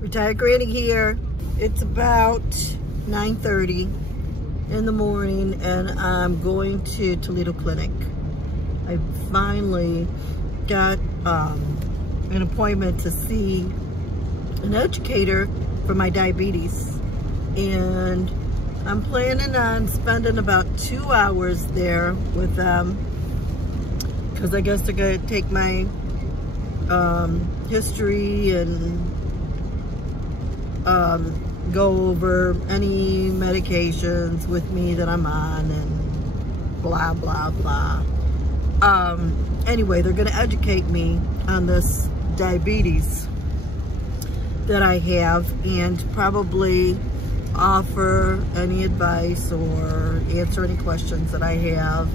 Retired Granny here. It's about 9:30 in the morning and I'm going to Toledo Clinic. I finally got an appointment to see an educator for my diabetes, and I'm planning on spending about 2 hours there with them because I guess they're going to take my history and go over any medications with me that I'm on and blah blah blah. Anyway, they're going to educate me on this diabetes that I have and probably offer any advice or answer any questions that I have.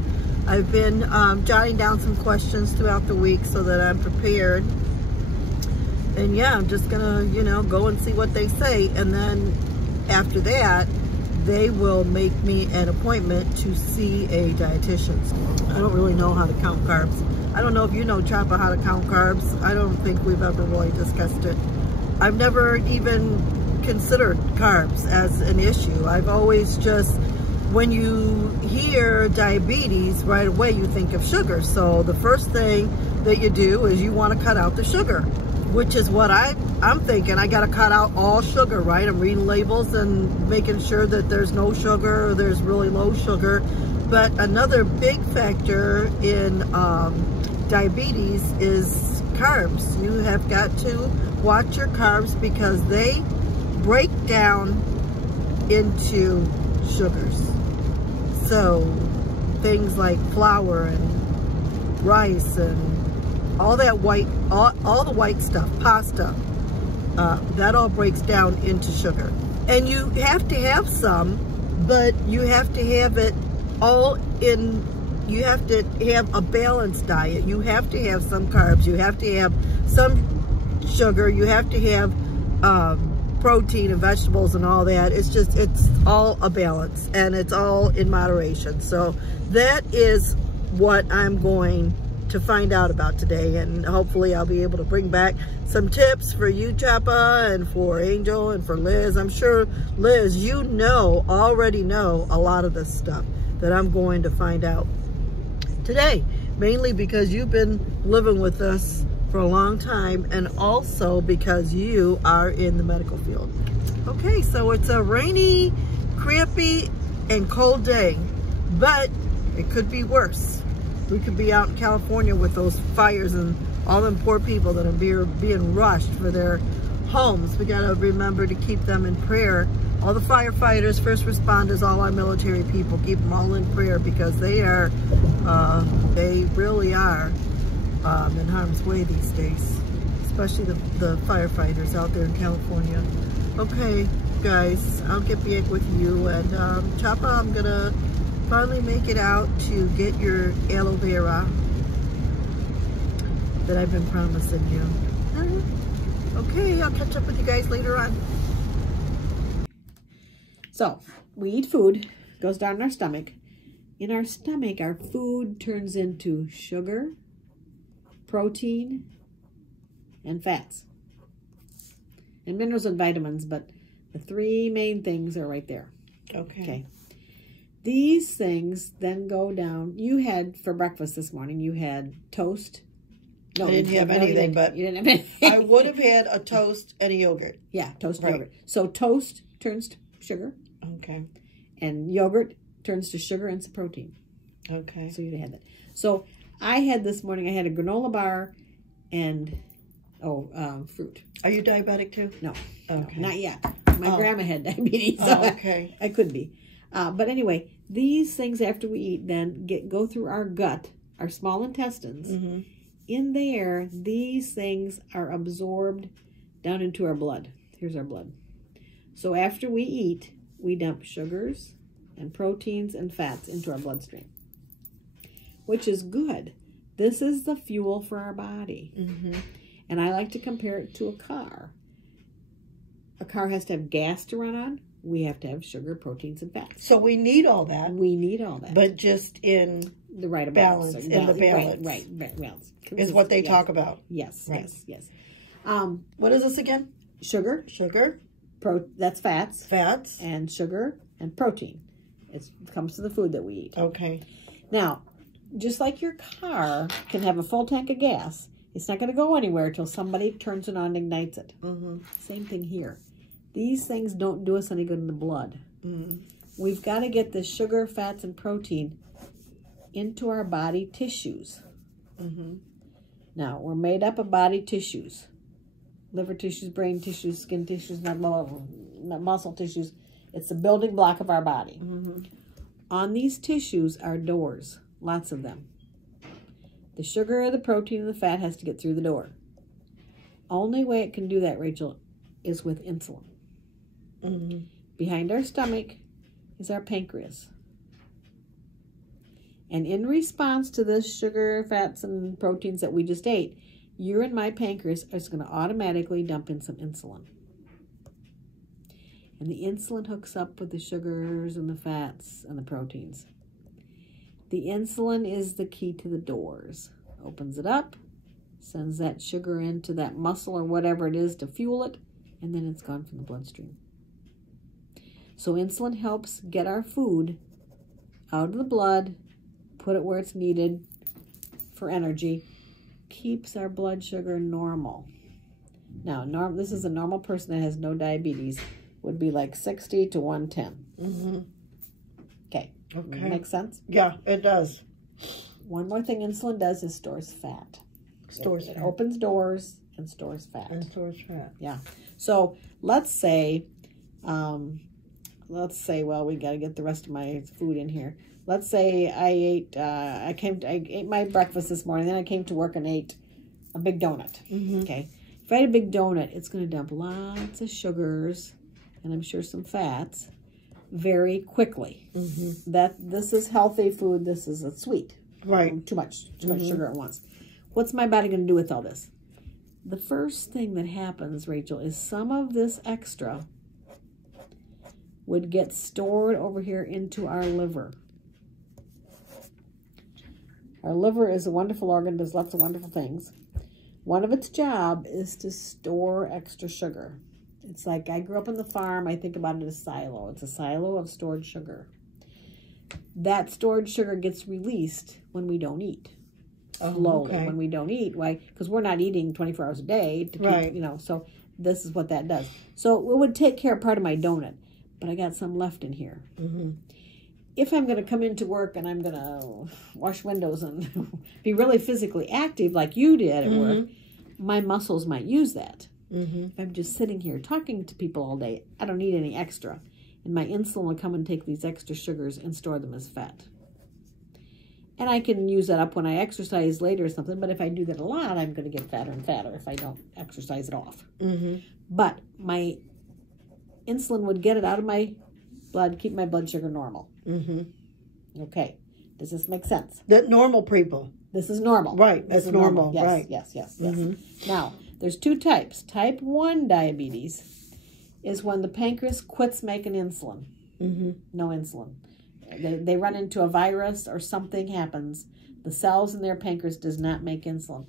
I've been jotting down some questions throughout the week so that I'm prepared. And yeah, I'm just gonna, you know, go and see what they say. And then after that, they will make me an appointment to see a dietitian. I don't really know how to count carbs. I don't know if you know, Choppa, how to count carbs. I don't think we've ever really discussed it. I've never even considered carbs as an issue. I've always just, when you hear diabetes, right away you think of sugar. So the first thing that you do is you want to cut out the sugar, which is what I'm thinking. I got to cut out all sugar, right? I'm reading labels and making sure that there's no sugar or there's really low sugar. But another big factor in diabetes is carbs. You have got to watch your carbs because they break down into sugars. So things like flour and rice and all that white, all the white stuff, pasta, that all breaks down into sugar. And you have to have some, but you have to have it all in, you have to have a balanced diet. You have to have some carbs, you have to have some sugar, you have to have protein and vegetables and all that. It's just, it's all a balance and it's all in moderation. So that is what I'm going to find out about today, and hopefully I'll be able to bring back some tips for you, Choppa, and for Angel and for Liz. I'm sure, Liz, you already know a lot of this stuff that I'm going to find out today, mainly because you've been living with us for a long time and also because you are in the medical field. Okay, so it's a rainy, crappy, and cold day, but it could be worse. We could be out in California with those fires and all them poor people that are being rushed for their homes. We gotta remember to keep them in prayer. All the firefighters, first responders, all our military people, keep them all in prayer because they are, they really are in harm's way these days, especially the firefighters out there in California. Okay, guys, I'll get back with you, and Choppa, I'm gonna finally make it out to get your aloe vera that I've been promising you. Okay, I'll catch up with you guys later on. So, we eat food, goes down in our stomach. In our stomach, our food turns into sugar, protein, and fats. And minerals and vitamins, but the three main things are right there. Okay. These things then go down. You had, for breakfast this morning, you had toast. No, I didn't have anything, but you didn't have anything. I would have had a toast and a yogurt. Yeah, toast and yogurt. So toast turns to sugar. Okay. And yogurt turns to sugar and some protein. Okay. So you had that. So I had this morning, I had a granola bar and, fruit. Are you diabetic too? No. Okay. No, not yet. My grandma had diabetes. So okay. I could be. But anyway, these things after we eat then go through our gut, our small intestines. Mm-hmm. In there, these things are absorbed down into our blood. Here's our blood. So after we eat, we dump sugars and proteins and fats into our bloodstream, which is good. This is the fuel for our body. Mm-hmm. And I like to compare it to a car. A car has to have gas to run on. We have to have sugar, proteins, and fats. So we need all that. We need all that. But just in the right balance. In the balance. Right. Balance. Is what they talk about. Yes, right. yes. What is this again? sugar. Sugar. That's fats. Fats. And sugar and protein. It comes to the food that we eat. Okay. Now, just like your car can have a full tank of gas, it's not going to go anywhere until somebody turns it on and ignites it. Same thing here. These things don't do us any good in the blood. We've got to get the sugar, fats, and protein into our body tissues. Now, we're made up of body tissues. Liver tissues, brain tissues, skin tissues, not muscle tissues. It's the building block of our body. On these tissues are doors, lots of them. The sugar, the protein, and the fat has to get through the door. Only way it can do that, Rachel, is with insulin. Behind our stomach is our pancreas. And in response to the sugar, fats, and proteins that we just ate, your and my pancreas is going to automatically dump in some insulin. And the insulin hooks up with the sugars and the fats and the proteins. The insulin is the key to the doors. Opens it up, sends that sugar into that muscle or whatever it is to fuel it, and then it's gone from the bloodstream. So insulin helps get our food out of the blood, put it where it's needed for energy, keeps our blood sugar normal. Now, this is a normal person that has no diabetes, would be like 60 to 110. Okay. Makes sense? Yeah, it does. One more thing insulin does is stores fat. It opens doors and stores fat. Yeah. So let's say, well, we got to get the rest of my food in here. Let's say I ate my breakfast this morning, then I came to work and ate a big donut. Okay. If I ate a big donut, it's going to dump lots of sugars and I'm sure some fats very quickly. This is healthy food. This is a sweet. Right. Too much sugar at once. What's my body going to do with all this? The first thing that happens, Rachel, is some of this extra would get stored over here into our liver. Our liver is a wonderful organ, does lots of wonderful things. One of its job is to store extra sugar. It's like, I grew up on the farm, I think about it as a silo. It's a silo of stored sugar. That stored sugar gets released when we don't eat. Slowly, when we don't eat. Why? Because we're not eating 24 hours a day to keep, so this is what that does. So it would take care of part of my donut, but I got some left in here. If I'm going to come into work and I'm going to wash windows and be really physically active like you did at work, my muscles might use that. If I'm just sitting here talking to people all day, I don't need any extra. And my insulin will come and take these extra sugars and store them as fat. And I can use that up when I exercise later or something, but if I do that a lot, I'm going to get fatter and fatter if I don't exercise it off. But my insulin would get it out of my blood, keep my blood sugar normal. Okay. Does this make sense? That normal people. This is normal. Right. That's normal. Yes, right. Yes. Now, there's two types. Type 1 diabetes is when the pancreas quits making insulin. No insulin. They run into a virus or something happens. The cells in their pancreas does not make insulin.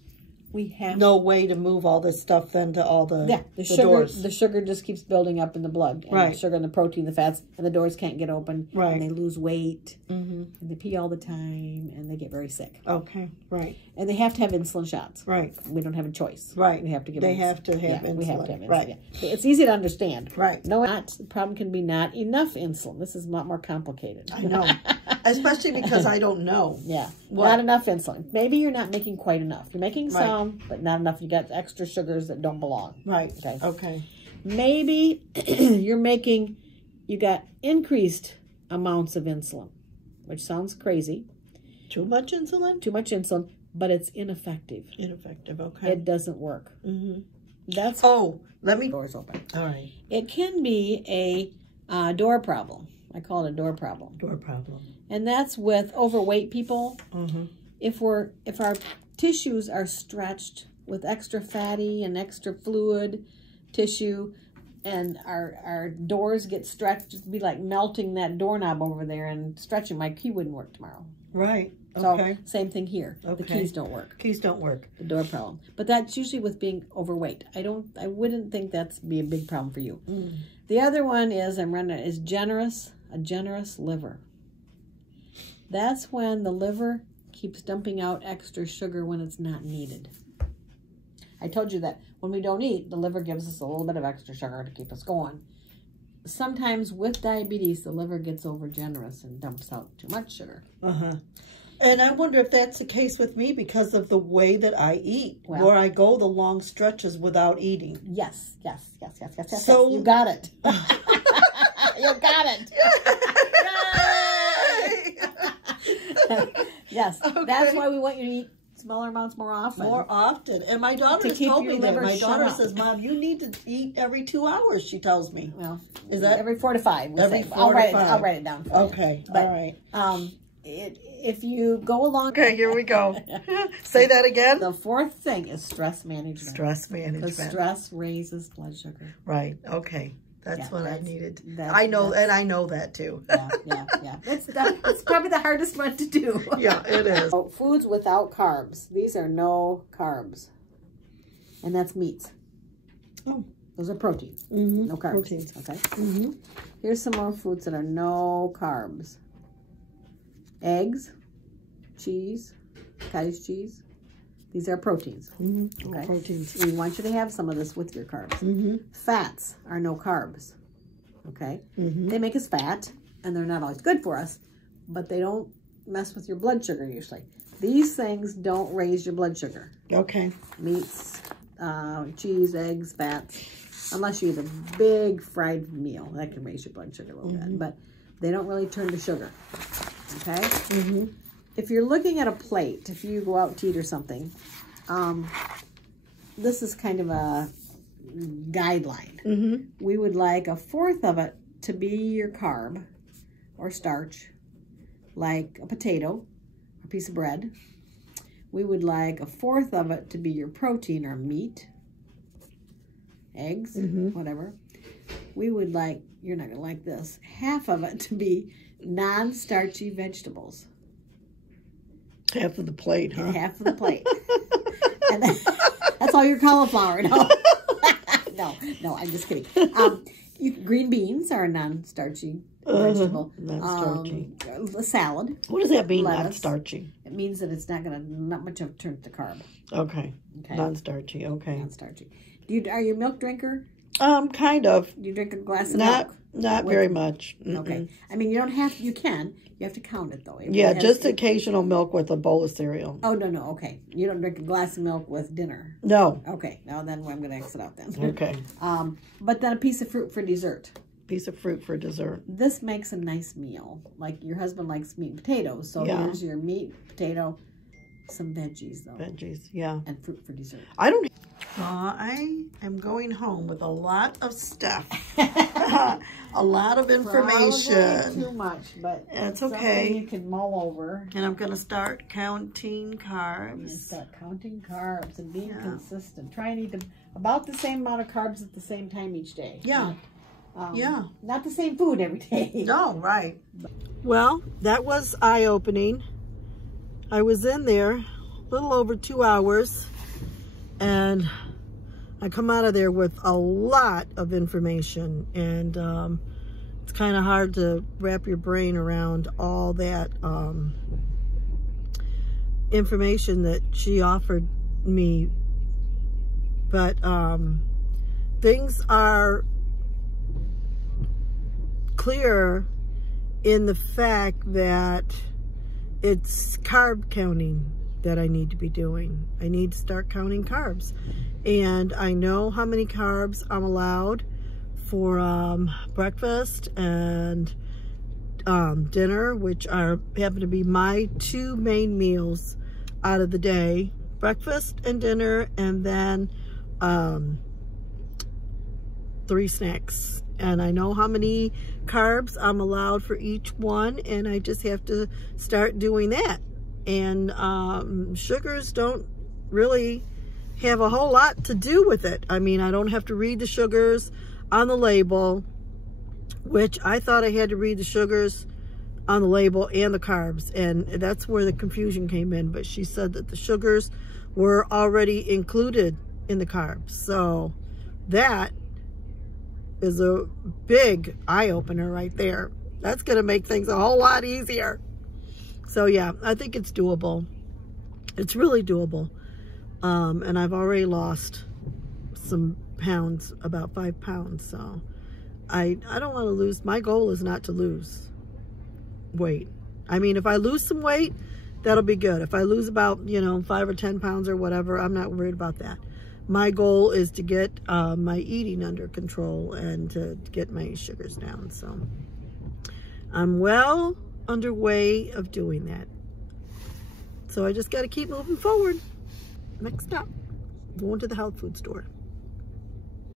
We have no way to move all this stuff then to all the sugar. doors. The sugar just keeps building up in the blood. And the sugar and the protein, the fats, and the doors can't get open. And they lose weight. And they pee all the time, and they get very sick. Okay, right. And they have to have insulin shots. Right. We don't have a choice. Right. We have to give They insulin. have to have insulin. We have to have insulin. Right. So it's easy to understand. Right. No, the problem can be not enough insulin. This is a lot more complicated. I know. Especially because I don't know. Not enough insulin. Maybe you're not making quite enough. You're making some, but not enough. You got extra sugars that don't belong. Right. Okay. Maybe you got increased amounts of insulin, which sounds crazy. Too much insulin? Too much insulin, but it's ineffective. Okay. It doesn't work. That's let me doors open. All right. It can be a door problem. I call it a door problem. And that's with overweight people. If our tissues are stretched with extra fatty and extra fluid tissue, and our doors get stretched, it'd be like melting that doorknob over there and stretching. My key wouldn't work tomorrow. Right. So same thing here. Okay. The keys don't work. Keys don't work. The door problem. But that's usually with being overweight. I wouldn't think that's be a big problem for you. The other one is a generous liver. That's when the liver keeps dumping out extra sugar when it's not needed. I told you that when we don't eat, the liver gives us a little bit of extra sugar to keep us going. Sometimes with diabetes, the liver gets over generous and dumps out too much sugar. And I wonder if that's the case with me because of the way that I eat, where I go the long stretches without eating. Yes. So you got it. You got it. Yes, that's why we want you to eat smaller amounts more often. More often. And my daughter has told me that. My daughter says, Mom, you need to eat every 2 hours, she tells me. Well, is that every 4 to 5? Every 4 to 5. I'll write it down for you. Okay, all right. If you go along... Okay, here we go. Say that again. The fourth thing is stress management. Stress management. Because stress raises blood sugar. Right, okay. That's what I needed. I know that too. Yeah. It's probably the hardest one to do. Yeah, it is. So, foods without carbs. These are no carbs. And that's meats. Oh. Those are proteins. No carbs. Proteins. Okay. Here's some more foods that are no carbs. Eggs, cheese, cottage cheese. These are proteins. Okay. Proteins. We want you to have some of this with your carbs. Fats are no carbs. Okay. They make us fat, and they're not always good for us, but they don't mess with your blood sugar usually. These things don't raise your blood sugar. Okay. Meats, cheese, eggs, fats, unless you eat a big fried meal. That can raise your blood sugar a little bit, but they don't really turn to sugar. Okay? If you're looking at a plate, if you go out to eat or something, this is kind of a guideline. We would like 1/4 of it to be your carb or starch, like a potato, a piece of bread. We would like 1/4 of it to be your protein or meat, eggs, whatever. We would like, you're not going to like this, 1/2 of it to be non-starchy vegetables. 1/2 of the plate, huh? 1/2 of the plate. And that's all your cauliflower. No, I'm just kidding. Green beans are a non-starchy vegetable. Non-starchy. Salad. What does that mean, lettuce. non-starchy? It means that it's not much of a turn to carb. Okay. Non-starchy, okay. Non-starchy. Are you a milk drinker? Kind of. Do you drink a glass of milk? Not very much. Okay. I mean, you don't have to, you can. You have to count it, though. Just occasional milk with a bowl of cereal. Oh, no, okay. You don't drink a glass of milk with dinner? No. Okay, now then I'm going to exit out then. Okay. But then a piece of fruit for dessert. Piece of fruit for dessert. This makes a nice meal. Like your husband likes meat and potatoes, so here's your meat, potato, some veggies, though. Veggies, yeah. And fruit for dessert. I am going home with a lot of stuff. A lot of information. Probably too much, but it's okay. You can mull over. And I'm going to start counting carbs. I'm going to start counting carbs and being consistent. Try and eat about the same amount of carbs at the same time each day. Yeah. Not the same food every day. No, right. Well, that was eye-opening. I was in there a little over 2 hours, and I come out of there with a lot of information, and it's kind of hard to wrap your brain around all that information that she offered me. But things are clear in the fact that it's carb counting that I need to be doing. I need to start counting carbs. And I know how many carbs I'm allowed for breakfast and dinner, which happen to be my 2 main meals out of the day. Breakfast and dinner, and then 3 snacks. And I know how many carbs I'm allowed for each one, and I just have to start doing that. And sugars don't really have a whole lot to do with it. I mean, I don't have to read the sugars on the label, which I thought I had to read the sugars on the label and the carbs, and that's where the confusion came in. But she said that the sugars were already included in the carbs, so that is a big eye-opener right there. That's going to make things a whole lot easier. So yeah, I think it's doable. It's really doable. And I've already lost some pounds, about 5 pounds. So I don't want to lose. My goal is not to lose weight. I mean, if I lose some weight, that'll be good. If I lose about, 5 or 10 pounds or whatever, I'm not worried about that. My goal is to get my eating under control and to get my sugars down. So I'm well underway of doing that. So I just got to keep moving forward. Next stop, going to the health food store.